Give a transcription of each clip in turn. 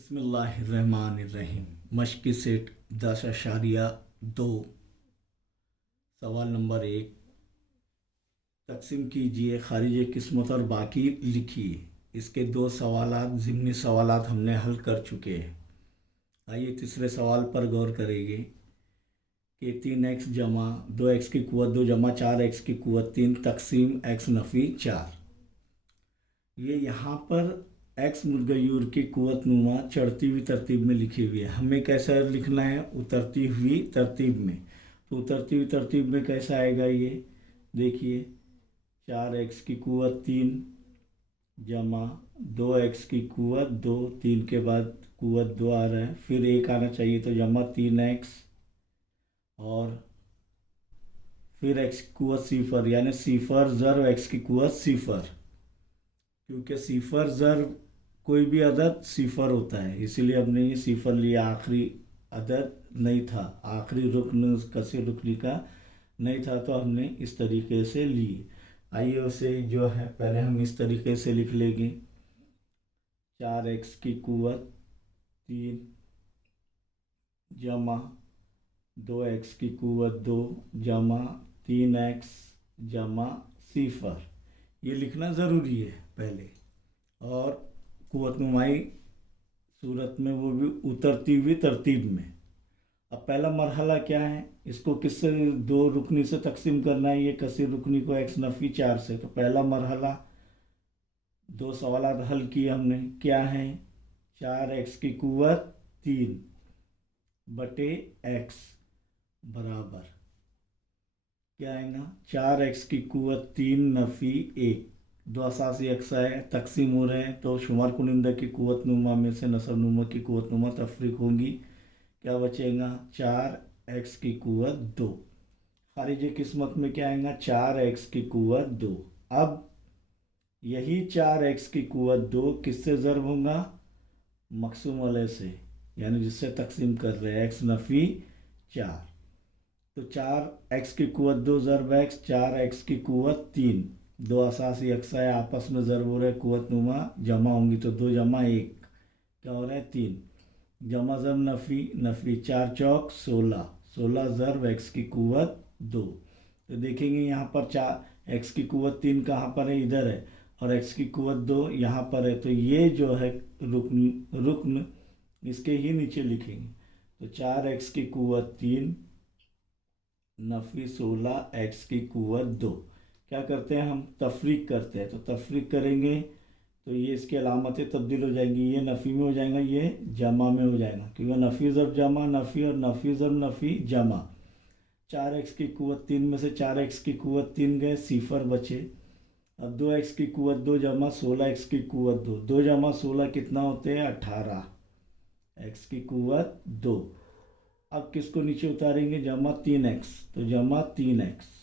बिस्मिल्लाहिर्रहमानिर्रहीम। मश्की सेट 10.2। सवाल नंबर 1, तकसीम कीजिए खारिज किस्मत और बाकी लिखिए। इसके दो सवालात ज़िम्नी सवालात हमने हल कर चुके हैं। आइए तीसरे सवाल पर गौर करेंगे कि 3x जमा 2x की कुवत 2 जमा 4x की कुवत 3 तकसीम x नफ़ी 4। ये यहाँ पर एक्स मुर्गयूर की कुवत नुमा चढ़ती हुई तरतीब में लिखी हुई है। हमें कैसा लिखना है? उतरती हुई तरतीब में। तो उतरती हुई तरतीब में कैसा आएगा ये देखिए, 4x की कुवत 3 जमा 2x की कुवत 2, 3 के बाद कुवत 2 आ रहा है, फिर 1 आना चाहिए तो जमा 3x और फिर x की कुवत सिफर, यानी सिफर ज़र x की कुवत सिफर। क्योंकि सिफर ज़र कोई भी अदद सिफर होता है, इसीलिए हमने ये सिफर लिया। आखिरी अदद नहीं था, आखिरी रुकन कसीर रुकनी का नहीं था, तो हमने इस तरीके से लिए। आइए उसे जो है पहले हम इस तरीके से लिख लेंगे। 4x की कुवत 3 जमा 2x की कुवत 2 जमा 3x जमा सिफर। ये लिखना ज़रूरी है पहले। और कुवत नुमाई सूरत में, वो भी उतरती हुई तरतीब में। अब पहला मरहला क्या है? इसको किससे दो रुकनी से तकसीम करना है? ये कसीर रुकनी को x नफ़ी 4 से। तो पहला मरहला, दो सवालात हल किए हमने, क्या है? 4x की कुवत 3 बटे x बराबर क्या आएगा? 4x की कुवत 3 नफ़ी 1। दो असासी अक्सा है, तकसीम हो रहे हैं, तो शुमार कुनिंदा की कुवत नुमा में से नसब नुमा की कुवत नुमा तफरीक होंगी। क्या बचेगा? 4x की कुवत 2। खारिज किस्मत में क्या आएगा? 4x की कुवत 2। अब यही 4x की कुवत 2 किससे ज़र्ब होगा? मकसूम वाले से, यानी जिससे तकसीम कर रहे हैं, x नफ़ी 4। तो 4x की कुवत 2 ज़र्ब x, 4x की कुवत 3। दो असासी अक्सा है, आपस में ज़र्ब हो रहे, कुवत नुमा जमा होंगी, तो 2 जमा 1 क्या हो रहा है? 3। जमा ज़र्ब नफ़ी नफ़ी, 4 चौक 16, 16 ज़र्ब x की कुवत 2। तो देखेंगे यहाँ पर 4x की कुवत 3 कहाँ पर है? इधर है, और x की कुवत 2 यहाँ पर है। तो ये जो है रुकन इसके ही नीचे लिखेंगे। तो 4x की कुवत 3 नफ़ी 16 x की कुवत 2। क्या करते हैं हम? तफरीक करते हैं। तो तफरीक करेंगे तो ये इसकी अलामतें तब्दील हो जाएंगी। ये नफ़ी में हो जाएगा, ये जमा में हो जाएगा, क्योंकि नफ़ी ज़ब जमा नफ़ी और नफ़ी ज़ब नफ़ी जमा। 4x की कुवत 3 में से 4x की कुवत 3 गए, सिफर बचे। अब 2x की कुवत 2 जमा 16x की कुवत 2, 2 जमा 16 कितना होते हैं? 18 x की कुवत 2। अब किसको नीचे उतारेंगे? जमा 3x, तो जमा 3x।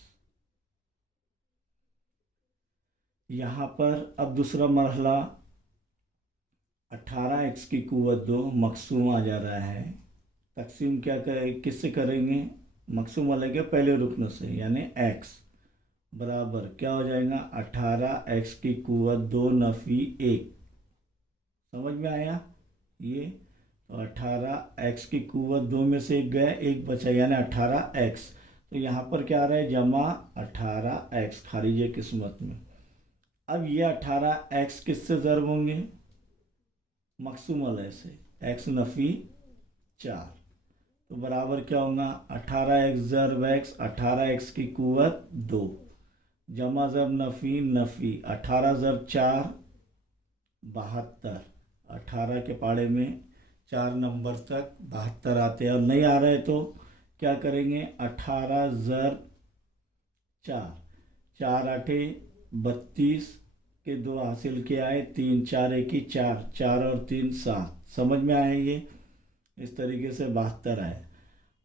यहाँ पर अब दूसरा मरहला, 18x की कुवत 2 मकसूम आ जा रहा है। तकसीम क्या करें, किससे करेंगे? मकसूम वाले के पहले रुकन से, यानी x बराबर क्या हो जाएगा? 18x की कुवत 2 नफ़ी 1। समझ में आया ये? तो 18x की कुवत 2 में से 1 गया, 1 बचा, यानी 18x। तो यहाँ पर क्या आ रहा है? जमा 18x खारिज किस्मत में। अब ये 18x किससे ज़र्ब होंगे? मकसूम वाले से, x नफ़ी 4। तो बराबर क्या होगा? 18x ज़र्ब x, 18x की कुवत 2 जमा ज़र्ब नफ़ी नफ़ी, 18 ज़र्ब 4 72। 18 के पाड़े में 4 नंबर तक 72 आते हैं। और नहीं आ रहे तो क्या करेंगे? 18 ज़र्ब 4, 4 आठे 32 के 2 हासिल किया है, 3 4 1 4, 4 और 3 7। समझ में आएंगे? इस तरीके से 72 आए।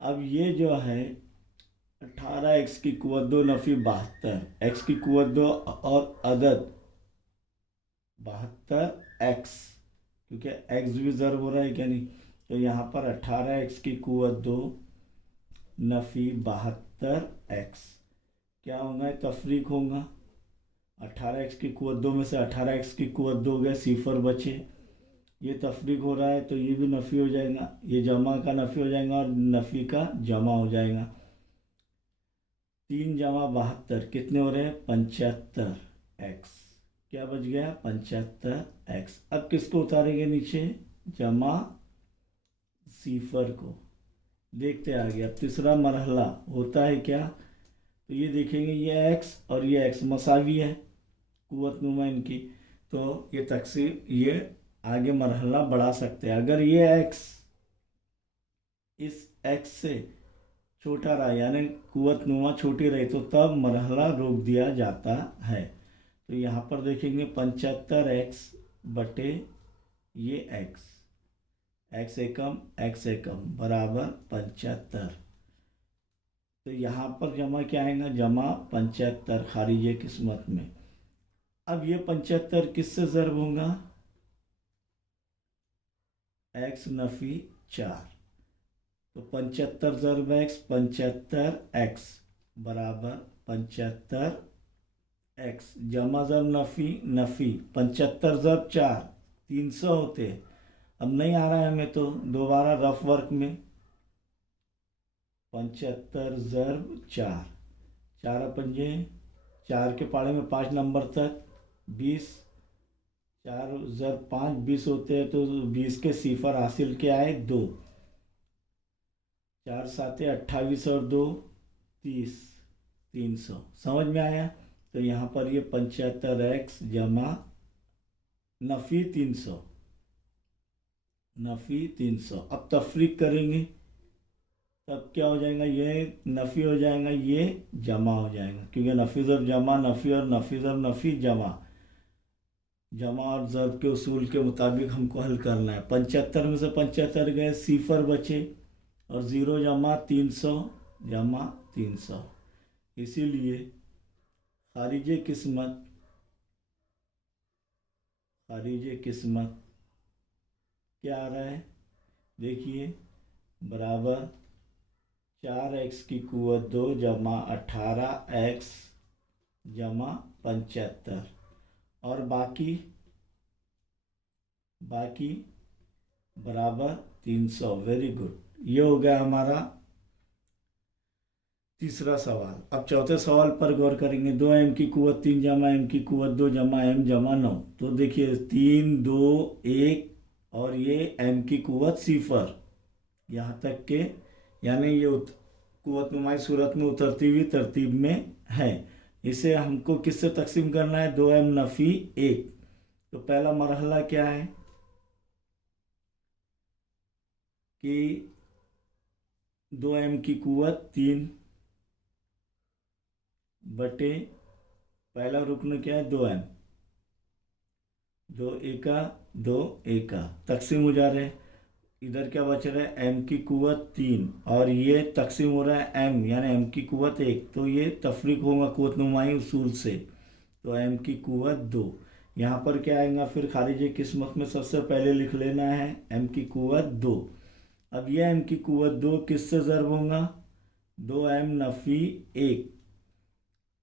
अब ये जो है 18x की कुवत 2 नफ़ी 72, x की कुवत 2 और अदद 72x, क्योंकि x भी ज़र्ब हो रहा है क्या नहीं? तो यहाँ पर 18x की कुवत 2 नफ़ी 72x क्या होगा? तफरीक होगा। 18x की कुवत 2 में से 18x की कुवत 2 गए, सिफर बचे, ये तफरीक हो रहा है तो ये भी नफ़ी हो जाएगा, ये जमा का नफ़ी हो जाएगा और नफ़ी का जमा हो जाएगा। 3 जमा 72 कितने हो रहे हैं? 75 एक्स। क्या बच गया? 75 एक्स। अब किसको उतारेंगे नीचे? जमा सीफर को। देखते आगे। अब तीसरा मरहला होता है क्या? तो ये देखेंगे, ये एक्स और ये एक्स मसावी है कुव्वत नुमा इनकी, तो ये तकसीम, ये आगे मरहला बढ़ा सकते हैं। अगर ये एक्स इस एक्स से छोटा रहा, यानी कुव्वत नुमा छोटी रही, तो तब मरहला रोक दिया जाता है। तो यहाँ पर देखेंगे 75 एक्स बटे ये एक्स, एक्स एकम बराबर 75। तो यहाँ पर जमा क्या आएगा? जमा 75 खारिज किस्मत में। अब ये 75 किससे ज़र्ब होगा? एक्स नफ़ी 4, तो 75 ज़र्ब एक्स 75 एक्स बराबर 75 एक्स। जमा ज़र्ब नफ़ी नफ़ी 75 ज़र्ब 4 300 होते हैं। अब नहीं आ रहा है हमें, तो दोबारा रफ वर्क में 75 ज़र्ब 4, 4 पंजे 4 के पाड़े में 5 नंबर तक 20, 4 ज़र्ब 5 20 होते हैं, तो 20 के सिफर हासिल क्या आए? 2, 4 7 28 और 2 30, 300। समझ में आया? तो यहाँ पर ये 75 एक्स जमा नफ़ी 300, नफ़ी 300। अब तफरीक करेंगे, तब क्या हो जाएगा? ये नफ़ी हो जाएगा, ये जमा हो जाएगा, क्योंकि नफ़ी ज़र्ब जमा नफ़ी और नफ़ी ज़र्ब नफ़ी जमा, जमा और ज़र्ब के उसूल के मुताबिक हमको हल करना है। 75 में से 75 गए, सिफर बचे और 0 जमा 300 जमा 300। इसीलिए खारिज किस्मत, खारिज किस्मत क्या आ रहा है? देखिए, बराबर 4 एक्स की कुव्वत 2 जमा 18 एक्स जमा 75 और बाकी बराबर 300। Very good. ये हो गया हमारा तीसरा सवाल। अब चौथे सवाल पर गौर करेंगे। 2 एम की कुव्वत 3 जमा एम की कुव्वत 2 जमा एम जमा 9। तो देखिए 3 2 1 और ये एम की कुव्वत सिफर, यहाँ तक के, यानी ये कुव्वत नुमाई सूरत में उतरती हुई तरतीब में है। इसे हमको किससे तकसीम करना है? 2m नफ़ी 1। तो पहला मरहला क्या है कि 2m की कुव्वत 3 बटे पहला रुकन क्या है? 2m, 2 एका 2 एका, तकसीम हो जा रहे हैं। इधर क्या बच रहा है? m की कुव्वत 3 और ये तकसीम हो रहा है m, यानी m की कुव्वत 1, तो ये तफरीक होगा कुव्वत नुमाई उसूल से, तो m की कुव्वत 2। यहाँ पर क्या आएगा फिर? खारिज किस्मत में सबसे पहले लिख लेना है m की कुव्वत 2। अब यह m की कुव्वत 2 किससे ज़र्ब होगा? 2m नफ़ी 1,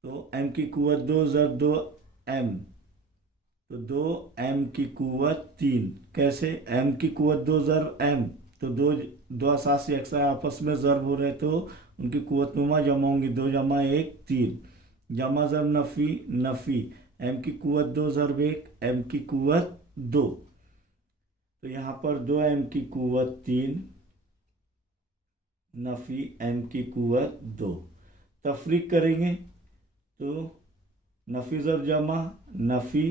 तो m की कुव्वत 2 ज़र्ब 2m, तो 2m की कुव्वत 3। कैसे? m की कुव्वत 2 ज़र्ब m, तो दो असासी अक्सर आपस में ज़र्ब हो रहे, तो उनकी कुव्वत नुमा जमा होंगी। 2 जमा 1 3, जमा ज़र्ब नफ़ी नफ़ी, m की कुव्वत 2 ज़र्ब 1 m की कुव्वत 2, तो यहाँ पर 2m की कुव्वत 3 नफ़ी m की कुव्वत 2। तफरीक करेंगे तो नफ़ी ज़र्ब जमा नफ़ी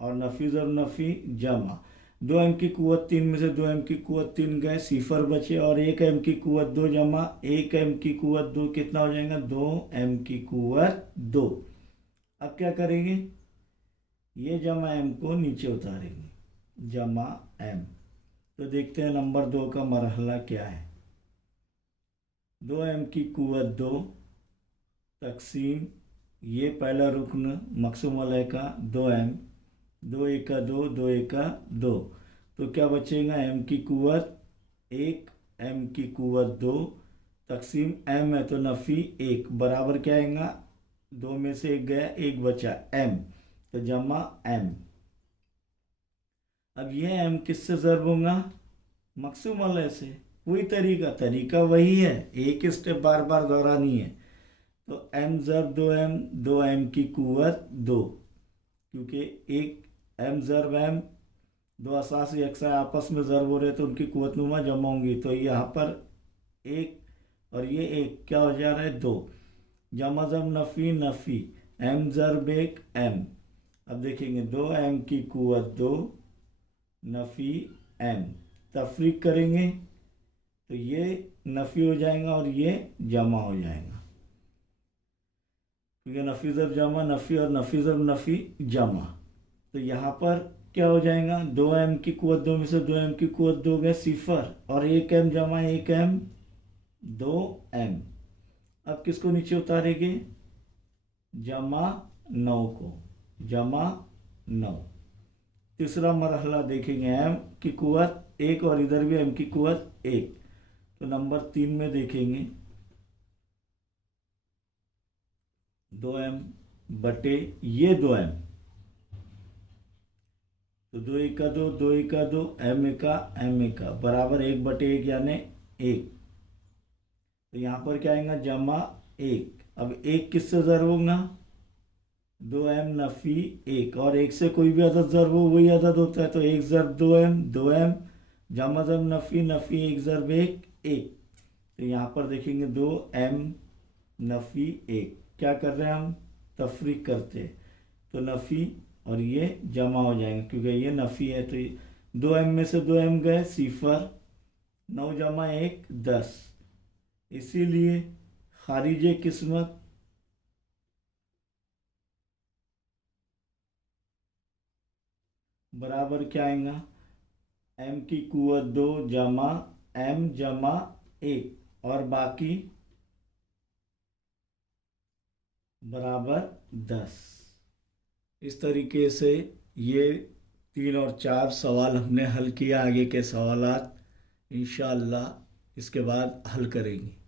और नफ़ी ज़र्ब नफ़ी जमा। 2m की कुव्वत 3 में से 2m की कुव्वत 3 गए, सिफर बचे, और 1m की कुव्वत 2 जमा 1m की कुव्वत 2 कितना हो जाएगा? 2m की कुव्वत 2। अब क्या करेंगे? ये जमा m को नीचे उतारेंगे, जमा m। तो देखते हैं नंबर 2 का मरहला क्या है। 2m की कुव्वत 2 तकसीम, ये पहला रुकन मकसूम अलैह का 2m, 2 एका 2 2 एका 2, तो क्या बचेगा? m की कुव्वत 1 m की कुव्वत 2 तकसीम m है तो नफ़ी 1 बराबर क्या आएगा? 2 में से 1 गया, 1 बचा m, तो जमा m। अब ये m किससे ज़र्ब होगा? मकसूम वाले से। वही तरीका वही है, एक स्टेप बार बार दोहरानी है। तो m ज़र्ब 2m, 2m की कुव्वत 2, क्योंकि एक m ज़र्ब m, दो असासी अक्सा आपस में ज़र्ब हो रहे तो उनकी कुव्वत नुमा जमा होंगी। तो यहाँ पर एक और ये एक क्या हो जा रहा है? 2। जमा ज़र्ब नफ़ी नफ़ी, m ज़र्ब एक m। अब देखेंगे 2m की कुव्वत 2 नफ़ी m, तफरीक करेंगे तो ये नफ़ी हो जाएगा और ये जमा हो जाएगा, क्योंकि नफ़ी ज़र्ब जमा नफ़ी और नफ़ी ज़र्ब नफ़ी जमा। तो यहाँ पर क्या हो जाएगा? 2m की कुव्वत 2 में से 2m की कुव्वत 2 गए 0 और 1m जमा 1m 2m। अब किसको नीचे उतारेंगे? जमा 9 को, जमा 9। तीसरा मरहला देखेंगे, m की कुव्वत 1 और इधर भी m की कुव्वत 1। तो नंबर 3 में देखेंगे 2m बटे ये 2m, तो 2 एका 2, 2 एका 2, m एका बराबर 1 बटे 1 यानी 1। तो यहाँ पर क्या आएगा? जमा 1। अब 1 किससे ज़र्ब होगा? 2m नफ़ी 1, और 1 से कोई भी अदद ज़र्ब हो वही अदद होता है। तो 1 ज़र्ब 2m, 2m जमा ज़र्ब नफ़ी नफ़ी 1 ज़र्ब 1 1। तो यहाँ पर देखेंगे 2m नफ़ी 1। क्या कर रहे हैं हम? तफरीक करते हैं। तो नफ़ी और ये जमा हो जाएंगे, क्योंकि ये नफ़ी है। तो 2m में से 2m गए 0, 9 जमा 1 10। इसीलिए खारिज किस्मत बराबर क्या आएगा? m की कुव्वत 2 जमा m जमा 1 और बाकी बराबर 10। इस तरीके से ये 3 और 4 सवाल हमने हल किया। आगे के सवालात इंशाअल्लाह इसके बाद हल करेंगे।